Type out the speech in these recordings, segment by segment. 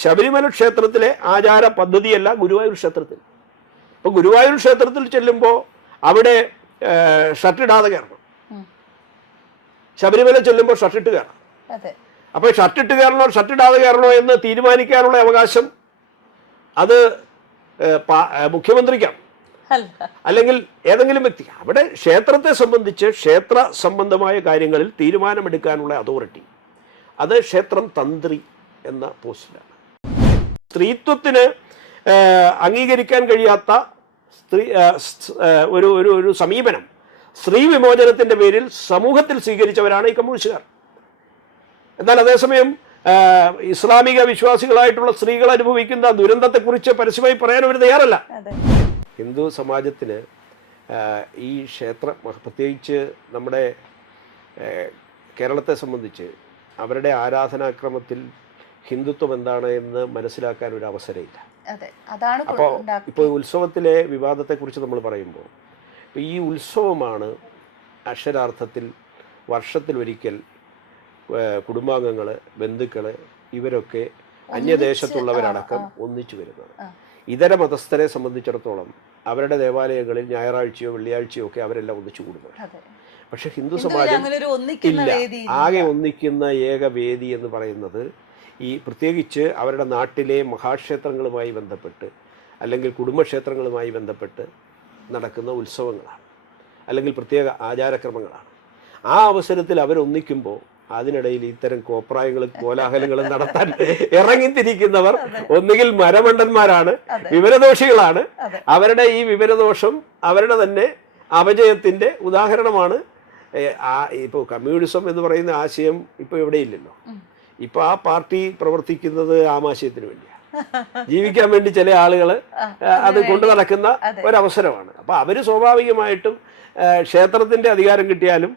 ശബരിമല ക്ഷേത്രത്തിലെ ആചാര പദ്ധതിയല്ല ഗുരുവായൂർ ക്ഷേത്രത്തിൽ. ഇപ്പോൾ ഗുരുവായൂർ ക്ഷേത്രത്തിൽ ചെല്ലുമ്പോൾ അവിടെ ഷർട്ടിടാതെ കയറണം. ശബരിമല ചെല്ലുമ്പോൾ ഷർട്ടിട്ട് കയറണം. അപ്പോൾ ഷർട്ടിട്ട് കയറണോ ഷർട്ടിടാതെ കയറണോ എന്ന് തീരുമാനിക്കാനുള്ള അവകാശം അത് മുഖ്യമന്ത്രിക്കാണ്. അല്ല. അല്ലെങ്കിൽ ഏതെങ്കിലും വ്യക്തി അവിടെ ക്ഷേത്രത്തെ സംബന്ധിച്ച് ക്ഷേത്ര സംബന്ധമായ കാര്യങ്ങളിൽ തീരുമാനമെടുക്കാനുള്ള അതോറിറ്റി. അത് ക്ഷേത്രം തന്ത്രി എന്ന പോസ്റ്റിലാണ്. സ്ത്രീത്വത്തിന് അംഗീകരിക്കാൻ കഴിയാത്ത സ്ത്രീ ഒരു ഒരു ഒരു സമീപനം. സ്ത്രീ വിമോചനത്തിന്റെ പേരിൽ സമൂഹത്തിൽ സ്വീകരിച്ചവരാണ് ഈ കമ്മ്യൂണിസ്റ്റുകാർ. എന്നാൽ അതേസമയം ഇസ്ലാമിക വിശ്വാസികളായിട്ടുള്ള സ്ത്രീകൾ അനുഭവിക്കുന്ന ദുരന്തത്തെക്കുറിച്ച് പരസ്യമായി പറയാൻ അവർ തയ്യാറല്ല. ഹിന്ദു സമാജത്തിന് ഈ ക്ഷേത്ര പ്രത്യേകിച്ച് നമ്മുടെ കേരളത്തെ സംബന്ധിച്ച് അവരുടെ ആരാധനാക്രമത്തിൽ ഹിന്ദുത്വം എന്താണ് എന്ന് മനസ്സിലാക്കാൻ ഒരു അവസരമില്ല. അപ്പോൾ ഇപ്പോൾ ഉത്സവത്തിലെ വിവാദത്തെക്കുറിച്ച് നമ്മൾ പറയുമ്പോൾ ഈ ഉത്സവമാണ് അക്ഷരാർത്ഥത്തിൽ വർഷത്തിലൊരിക്കൽ ഒരിക്കൽ കുടുംബാംഗങ്ങൾ ബന്ധുക്കൾ ഇവരൊക്കെ അന്യദേശത്തുള്ളവരടക്കം ഒന്നിച്ചു വരുന്നത്. ഇതര മതസ്ഥരെ സംബന്ധിച്ചിടത്തോളം അവരുടെ ദേവാലയങ്ങളിൽ ഞായറാഴ്ചയോ വെള്ളിയാഴ്ചയോ ഒക്കെ അവരെല്ലാം ഒന്നിച്ചു കൂടുന്നത്. അതെ. പക്ഷെ ഹിന്ദു സമാജം ഇല്ല. ആകെ ഒന്നിക്കുന്ന ഏക വേദി എന്ന് പറയുന്നത് ഈ പ്രത്യേകിച്ച് അവരുടെ നാട്ടിലെ മഹാക്ഷേത്രങ്ങളുമായി ബന്ധപ്പെട്ട് അല്ലെങ്കിൽ കുടുംബക്ഷേത്രങ്ങളുമായി ബന്ധപ്പെട്ട് നടക്കുന്ന ഉത്സവങ്ങളാണ്. അല്ലെങ്കിൽ പ്രത്യേക ആചാരക്രമങ്ങളാണ്. ആ അവസരത്തിൽ അവരൊന്നിക്കുമ്പോൾ അതിനിടയിൽ ഇത്തരം കോപ്രായങ്ങളും കോലാഹലങ്ങളും നടത്താൻ ഇറങ്ങിത്തിരിക്കുന്നവർ ഒന്നുകിൽ മരമണ്ടന്മാരാണ്. വിവരദോഷികളാണ്. അവരുടെ ഈ വിവരദോഷം അവരുടെ തന്നെ അപജയത്തിന്റെ ഉദാഹരണമാണ്. ഇപ്പോൾ കമ്മ്യൂണിസം എന്ന് പറയുന്ന ആശയം ഇപ്പോൾ എവിടെയില്ലല്ലോ. ഉം. ഇപ്പോൾ ആ പാർട്ടി പ്രവർത്തിക്കുന്നത് ആമാശയത്തിന് വേണ്ടിയാണ് ജീവിക്കാൻ വേണ്ടി ചില ആളുകൾ അത് കൊണ്ടു നടക്കുന്ന. ഒരവസരമാണ് അപ്പൊ അവർ സ്വാഭാവികമായിട്ടും ക്ഷേത്രത്തിന്റെ അധികാരം കിട്ടിയാലും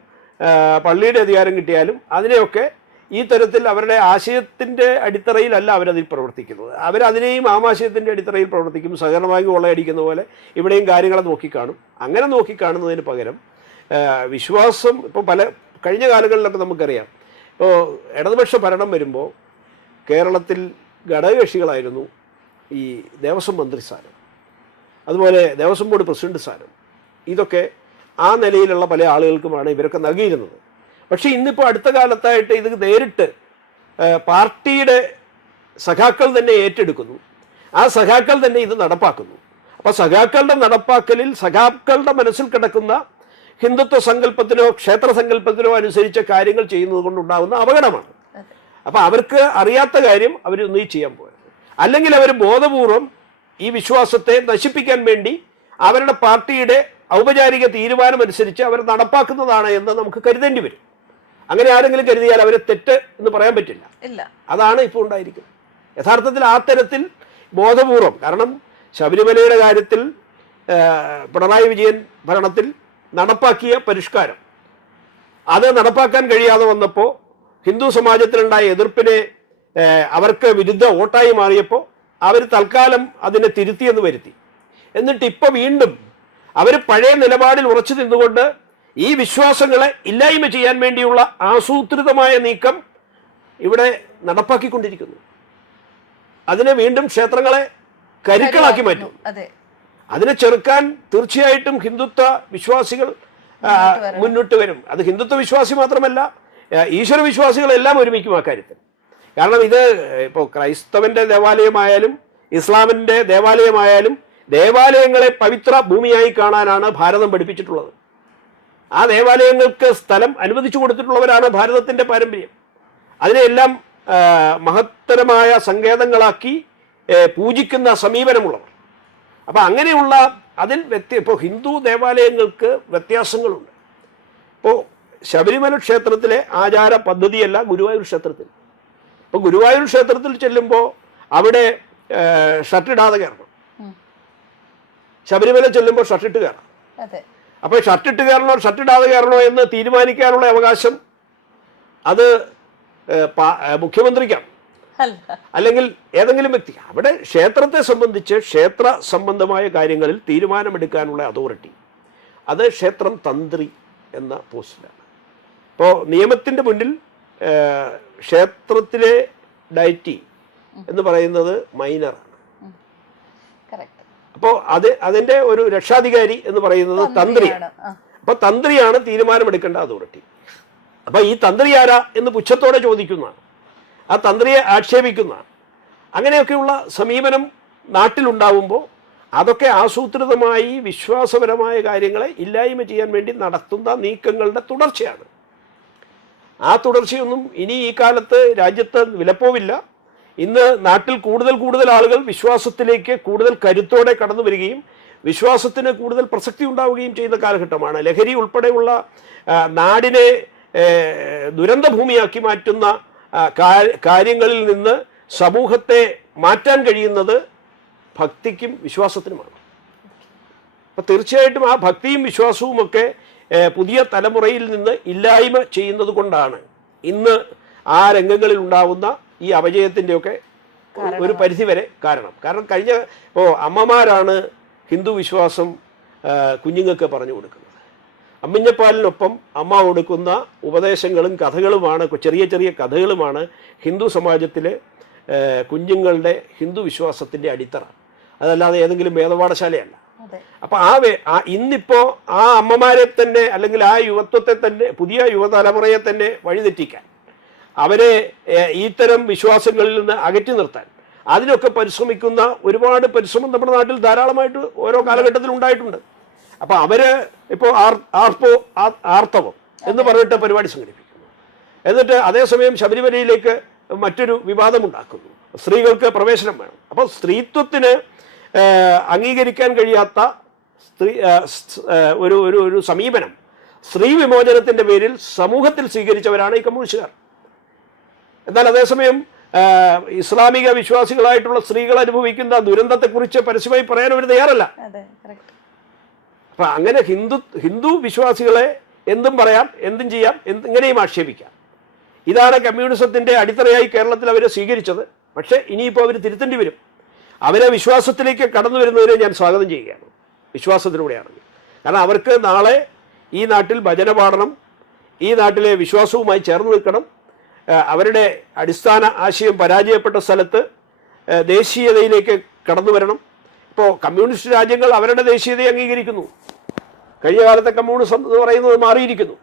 പള്ളിയുടെ അധികാരം കിട്ടിയാലും അതിനെയൊക്കെ ഈ തരത്തിൽ അവരുടെ ആശയത്തിന്റെ അടിത്തറയിലല്ല അവരതിൽ പ്രവർത്തിക്കുന്നത് അവരതിനെയും ആമാശയത്തിന്റെ അടിത്തറയിൽ പ്രവർത്തിക്കും സഹകരണ ബാങ്ക് കൊള്ളയടിക്കുന്ന പോലെ ഇവിടെയും കാര്യങ്ങളെ നോക്കിക്കാണും അങ്ങനെ നോക്കിക്കാണുന്നതിന് പകരം വിശ്വാസം ഇപ്പോൾ പല കഴിഞ്ഞ കാലങ്ങളിലൊക്കെ നമുക്കറിയാം ഇപ്പോൾ ഇടതുപക്ഷ ഭരണം വരുമ്പോൾ കേരളത്തിൽ ഘടകകക്ഷികളായിരുന്നു ഈ ദേവസ്വം മന്ത്രി സ്ഥാനം. അതുപോലെ ദേവസ്വം ബോർഡ് പ്രസിഡന്റ് സ്ഥാനം. ഇതൊക്കെ ആ നിലയിലുള്ള പല ആളുകൾക്കുമാണ് ഇവരൊക്കെ നൽകിയിരുന്നത്. പക്ഷേ ഇന്നിപ്പോൾ അടുത്ത കാലത്തായിട്ട് ഇത് നേരിട്ട് പാർട്ടിയുടെ സഖാക്കൾ തന്നെ ഏറ്റെടുക്കുന്നു. ആ സഖാക്കൾ തന്നെ ഇത് നടപ്പാക്കുന്നു. അപ്പോൾ സഖാക്കളുടെ നടപ്പാക്കലിൽ സഖാക്കളുടെ മനസ്സിൽ കിടക്കുന്ന ഹിന്ദുത്വ സങ്കല്പത്തിനോ ക്ഷേത്ര സങ്കല്പത്തിനോ അനുസരിച്ച കാര്യങ്ങൾ ചെയ്യുന്നത് കൊണ്ടുണ്ടാകുന്ന അപകടമാണ്. അപ്പൊ അപ്പോൾ അവർക്ക് അറിയാത്ത കാര്യം അവർ നീ ചെയ്യാൻ പോയത്. അല്ലെങ്കിൽ അവർ ബോധപൂർവം ഈ വിശ്വാസത്തെ നശിപ്പിക്കാൻ വേണ്ടി അവരുടെ പാർട്ടിയുടെ ഔപചാരിക തീരുമാനമനുസരിച്ച് അവർ നടപ്പാക്കുന്നതാണ് എന്ന് നമുക്ക് കരുതേണ്ടി വരും. അങ്ങനെ ആരെങ്കിലും കരുതിയാൽ അവരെ തെറ്റ് എന്ന് പറയാൻ പറ്റില്ല. ഇല്ല. അതാണ് ഇപ്പോൾ ഉണ്ടായിരിക്കുന്നത്. യഥാർത്ഥത്തിൽ ആ തരത്തിൽ ബോധപൂർവം കാരണം ശബരിമലയുടെ കാര്യത്തിൽ പിണറായി വിജയൻ ഭരണത്തിൽ നടപ്പാക്കിയ പരിഷ്കാരം. അത് നടപ്പാക്കാൻ കഴിയാതെ വന്നപ്പോൾ ഹിന്ദു സമാജത്തിലുണ്ടായ എതിർപ്പിനെ അവർക്ക് വിരുദ്ധ വോട്ടായി മാറിയപ്പോൾ അവർ തൽക്കാലം അതിനെ തിരുത്തിയെന്ന് വരുത്തി. എന്നിട്ട് ഇപ്പോൾ വീണ്ടും അവർ പഴയ നിലപാടിൽ ഉറച്ചു നിന്നുകൊണ്ട് ഈ വിശ്വാസങ്ങളെ ഇല്ലായ്മ ചെയ്യാൻ വേണ്ടിയുള്ള ആസൂത്രിതമായ നീക്കം ഇവിടെ നടപ്പാക്കിക്കൊണ്ടിരിക്കുന്നു. അതിനെ വീണ്ടും ക്ഷേത്രങ്ങളെ കരുക്കളാക്കി മാറ്റും അതിനെ ചെറുക്കാൻ തീർച്ചയായിട്ടും ഹിന്ദുത്വ വിശ്വാസികൾ മുന്നോട്ട് വരും. അത് ഹിന്ദുത്വ വിശ്വാസി മാത്രമല്ല ഈശ്വര വിശ്വാസികളെല്ലാം ഒരുമിക്കും ആ കാര്യത്തിൽ. കാരണം ഇത് ഇപ്പോൾ ക്രൈസ്തവന്റെ ദേവാലയമായാലും ഇസ്ലാമിന്റെ ദേവാലയമായാലും ദേവാലയങ്ങളെ പവിത്ര ഭൂമിയായി കാണാനാണ് ഭാരതം പഠിപ്പിച്ചിട്ടുള്ളത്. ആ ദേവാലയങ്ങൾക്ക് സ്ഥലം അനുവദിച്ചു കൊടുത്തിട്ടുള്ളവരാണ് ഭാരതത്തിന്റെ പാരമ്പര്യം. അതിനെയെല്ലാം മഹത്തരമായ സങ്കേതങ്ങളാക്കി പൂജിക്കുന്ന സമീപനമുള്ളവർ. അപ്പം അങ്ങനെയുള്ള അതിൽ വ്യത്യ ഇപ്പോൾ ഹിന്ദു ദേവാലയങ്ങൾക്ക് വ്യത്യാസങ്ങളുണ്ട്. ഇപ്പോൾ ശബരിമല ക്ഷേത്രത്തിലെ ആചാര പദ്ധതിയല്ല ഗുരുവായൂർ ക്ഷേത്രത്തിൽ. ഇപ്പോൾ ഗുരുവായൂർ ക്ഷേത്രത്തിൽ ചെല്ലുമ്പോൾ അവിടെ ഷർട്ടിടാതെ കയറണം. ശബരിമല ചെല്ലുമ്പോൾ ഷർട്ടിട്ട് കയറണം. അപ്പോൾ ഷർട്ടിട്ട് കയറണോ ഷർട്ടിടാതെ കയറണോ എന്ന് തീരുമാനിക്കാനുള്ള അവകാശം അത് മുഖ്യമന്ത്രിക്കാണ്. അല്ലെങ്കിൽ ഏതെങ്കിലും വ്യക്തി അവിടെ ക്ഷേത്രത്തെ സംബന്ധിച്ച് ക്ഷേത്ര സംബന്ധമായ കാര്യങ്ങളിൽ തീരുമാനമെടുക്കാനുള്ള അതോറിറ്റി. അത് ക്ഷേത്രം തന്ത്രി എന്ന പോസ്റ്റിലാണ്. ഇപ്പോൾ നിയമത്തിന്റെ മുന്നിൽ ക്ഷേത്രത്തിലെ ഡയറ്റി എന്ന് പറയുന്നത് മൈനറാണ് അപ്പോൾ അത് അതിന്റെ ഒരു രക്ഷാധികാരി എന്ന് പറയുന്നത് തന്ത്രിയാണ്. അപ്പോൾ തന്ത്രിയാണ് തീരുമാനമെടുക്കേണ്ട അതോറിറ്റി. അപ്പോൾ ഈ തന്ത്രി ആരാ എന്ന് പുച്ഛത്തോടെ ചോദിക്കുന്ന ആ തന്ത്രിയെ ആക്ഷേപിക്കുന്ന അങ്ങനെയൊക്കെയുള്ള സമീപനം നാട്ടിലുണ്ടാവുമ്പോൾ അതൊക്കെ ആസൂത്രിതമായി വിശ്വാസപരമായ കാര്യങ്ങളെ ഇല്ലായ്മ ചെയ്യാൻ വേണ്ടി നടത്തുന്ന നീക്കങ്ങളുടെ തുടർച്ചയാണ്. ആ തുടർച്ചയൊന്നും ഇനി ഈ കാലത്ത് രാജ്യത്ത് വിലപ്പോവില്ല. ഇന്ന് നാട്ടിൽ കൂടുതൽ കൂടുതൽ ആളുകൾ വിശ്വാസത്തിലേക്ക് കൂടുതൽ കരുത്തോടെ കടന്നു വരികയും വിശ്വാസത്തിന് കൂടുതൽ പ്രസക്തി ഉണ്ടാവുകയും ചെയ്യുന്ന കാലഘട്ടമാണ്. ലഹരി ഉൾപ്പെടെയുള്ള നാടിനെ ദുരന്തഭൂമിയാക്കി മാറ്റുന്ന കാര്യങ്ങളിൽ നിന്ന് സമൂഹത്തെ മാറ്റാൻ കഴിയുന്നത് ഭക്തിക്കും വിശ്വാസത്തിനുമാണ്. അപ്പം തീർച്ചയായിട്ടും ആ ഭക്തിയും വിശ്വാസവും ഒക്കെ പുതിയ തലമുറയിൽ നിന്ന് ഇല്ലായ്മ ചെയ്യുന്നത് കൊണ്ടാണ് ഇന്ന് ആ രംഗങ്ങളിൽ ഉണ്ടാവുന്ന ഈ അപജയത്തിന്റെയൊക്കെ ഒരു പരിധിവരെ കാരണം. കാരണം കഴിഞ്ഞ ഇപ്പോൾ അമ്മമാരാണ് ഹിന്ദു വിശ്വാസം കുഞ്ഞുങ്ങൾക്ക് പറഞ്ഞു കൊടുക്കുന്നത്. അമ്മിഞ്ഞപ്പാലിനൊപ്പം അമ്മ കൊടുക്കുന്ന ഉപദേശങ്ങളും കഥകളുമാണ് ചെറിയ ചെറിയ കഥകളുമാണ് ഹിന്ദു സമാജത്തിലെ കുഞ്ഞുങ്ങളുടെ ഹിന്ദു വിശ്വാസത്തിന്റെ അടിത്തറ. അതല്ലാതെ ഏതെങ്കിലും വേദപാഠശാലയല്ല. അപ്പൊ ആ വേ ആ ഇന്നിപ്പോ ആ അമ്മമാരെ തന്നെ അല്ലെങ്കിൽ ആ യുവത്വത്തെ തന്നെ പുതിയ യുവതലമുറയെ തന്നെ വഴിതെറ്റിക്കാൻ അവരെ ഇത്തരം വിശ്വാസങ്ങളിൽ നിന്ന് അകറ്റി നിർത്താൻ അതിനൊക്കെ പരിശ്രമിക്കുന്ന ഒരുപാട് പരിശ്രമം നമ്മുടെ നാട്ടിൽ ധാരാളമായിട്ട് ഓരോ കാലഘട്ടത്തിൽ ഉണ്ടായിട്ടുണ്ട് അപ്പൊ അവർ ഇപ്പോൾ ആർ ആർപ്പോ ആർത്തവം എന്ന് പറഞ്ഞിട്ട് പരിപാടി സംഘടിപ്പിക്കുന്നു. എന്നിട്ട് അതേസമയം ശബരിമലയിലേക്ക് മറ്റൊരു വിവാദമുണ്ടാക്കുന്നു. സ്ത്രീകൾക്ക് പ്രവേശനം വേണം. അപ്പോൾ സ്ത്രീത്വത്തിന് അംഗീകരിക്കാൻ കഴിയാത്ത സ്ത്രീ ഒരു ഒരു ഒരു സമീപനം സ്ത്രീ വിമോചനത്തിന്റെ പേരിൽ സമൂഹത്തിൽ സ്വീകരിച്ചവരാണ് ഈ കമ്മ്യൂണിസ്റ്റുകാർ. എന്നാൽ അതേസമയം ഇസ്ലാമിക വിശ്വാസികളായിട്ടുള്ള സ്ത്രീകൾ അനുഭവിക്കുന്ന ദുരന്തത്തെക്കുറിച്ച് പരസ്യമായി പറയാൻ അവർ തയ്യാറല്ല. അപ്പൊ അങ്ങനെ ഹിന്ദു ഹിന്ദു വിശ്വാസികളെ എന്തും പറയാം എന്തും ചെയ്യാം എന്ത് ഇങ്ങനെയും ആക്ഷേപിക്കാം. ഇതാണ് കമ്മ്യൂണിസത്തിന്റെ അടിത്തറയായി കേരളത്തിൽ അവർ സ്വീകരിച്ചത്. പക്ഷേ ഇനിയിപ്പോൾ അവർ തിരുത്തേണ്ടി വരും. അവരെ വിശ്വാസത്തിലേക്ക് കടന്നു വരുന്നവരെ ഞാൻ സ്വാഗതം ചെയ്യുകയാണ്. വിശ്വാസത്തിലൂടെയാണെങ്കിൽ കാരണം അവർക്ക് നാളെ ഈ നാട്ടിൽ ഭജന പാടണം ഈ നാട്ടിലെ വിശ്വാസവുമായി ചേർന്ന് നിൽക്കണം. അവരുടെ അടിസ്ഥാന ആശയം പരാജയപ്പെട്ട സ്ഥലത്ത് ദേശീയതയിലേക്ക് കടന്നു വരണം. ഇപ്പോൾ കമ്മ്യൂണിസ്റ്റ് രാജ്യങ്ങൾ അവരുടെ ദേശീയതയെ അംഗീകരിക്കുന്നു. കഴിഞ്ഞ കാലത്തെ കമ്മ്യൂണിസം എന്ന് പറയുന്നത് മാറിയിരിക്കുന്നു.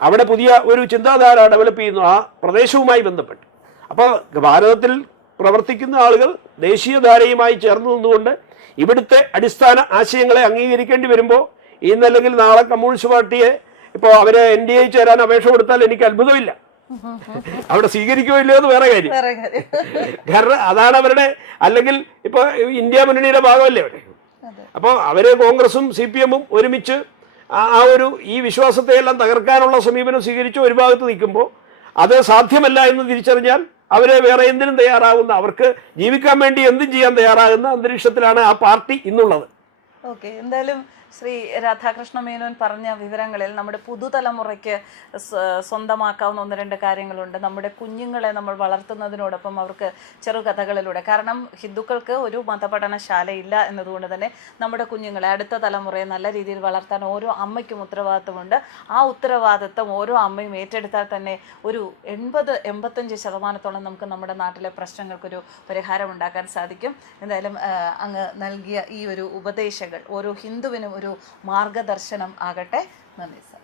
അവിടെ പുതിയ ഒരു ചിന്താധാര ഡെവലപ്പ് ചെയ്യുന്നു ആ പ്രദേശവുമായി ബന്ധപ്പെട്ട്. അപ്പോൾ ഭാരതത്തിൽ പ്രവർത്തിക്കുന്ന ആളുകൾ ദേശീയധാരയുമായി ചേർന്ന് നിന്നുകൊണ്ട് ഇവിടുത്തെ അടിസ്ഥാന ആശയങ്ങളെ അംഗീകരിക്കേണ്ടി വരുമ്പോൾ ഇന്നല്ലെങ്കിൽ നാളെ കമ്മ്യൂണിസ്റ്റ് പാർട്ടിയെ ഇപ്പോൾ അവരെ എൻ ഡി എ ചേരാൻ അപേക്ഷ കൊടുത്താൽ എനിക്ക് അത്ഭുതമില്ല. അവിടെ സ്വീകരിക്കുമോ ഇല്ലയോ എന്ന് വേറെ കാര്യം. കാരണം അതാണ് അവരുടെ അല്ലെങ്കിൽ ഇപ്പൊ ഇന്ത്യ മുന്നണിയുടെ ഭാഗമല്ലേ അവർ? അപ്പൊ അപ്പോൾ അവർ കോൺഗ്രസും സി പി എമ്മും ഒരുമിച്ച് ആ ആ ഒരു ഈ വിശ്വാസത്തെ എല്ലാം തകർക്കാനുള്ള സമീപനം സ്വീകരിച്ച് ഒരു ഭാഗത്ത് നിൽക്കുമ്പോൾ അത് സാധ്യമല്ല എന്ന് തിരിച്ചറിഞ്ഞാൽ അവരെ വേറെ എന്തിനും തയ്യാറാകുന്ന അവർക്ക് ജീവിക്കാൻ വേണ്ടി എന്തും ചെയ്യാൻ തയ്യാറാകുന്ന അന്തരീക്ഷത്തിലാണ് ആ പാർട്ടി ഇന്നുള്ളത്. ഓക്കെ. എന്തായാലും ശ്രീ രാധാകൃഷ്ണ മേനോൻ പറഞ്ഞ വിവരങ്ങളിൽ നമ്മുടെ പുതുതലമുറയ്ക്ക് സ്വ- സ്വന്തമാക്കാവുന്ന ഒന്ന് രണ്ട് കാര്യങ്ങളുണ്ട്. നമ്മുടെ കുഞ്ഞുങ്ങളെ നമ്മൾ വളർത്തുന്നതിനോടൊപ്പം അവർക്ക് ചെറുകഥകളിലൂടെ കാരണം ഹിന്ദുക്കൾക്ക് ഒരു മതപഠനശാല ഇല്ല എന്നതുകൊണ്ട് തന്നെ നമ്മുടെ കുഞ്ഞുങ്ങളെ അടുത്ത തലമുറയെ നല്ല രീതിയിൽ വളർത്താൻ ഓരോ അമ്മയ്ക്കും ഉത്തരവാദിത്വമുണ്ട് ആ ഉത്തരവാദിത്വം ഓരോ അമ്മയും ഏറ്റെടുത്താൽ തന്നെ ഒരു എൺപത് എൺപത്തഞ്ച് ശതമാനത്തോളം നമുക്ക് നമ്മുടെ നാട്ടിലെ പ്രശ്നങ്ങൾക്കൊരു പരിഹാരം ഉണ്ടാക്കാൻ സാധിക്കും. എന്തായാലും അങ്ങ് നൽകിയ ഈ ഒരു ഉപദേശങ്ങൾ ഓരോ ഹിന്ദുവിനും ഒരു മാർഗദർശനം ആകട്ടെ. നന്ദി സാർ.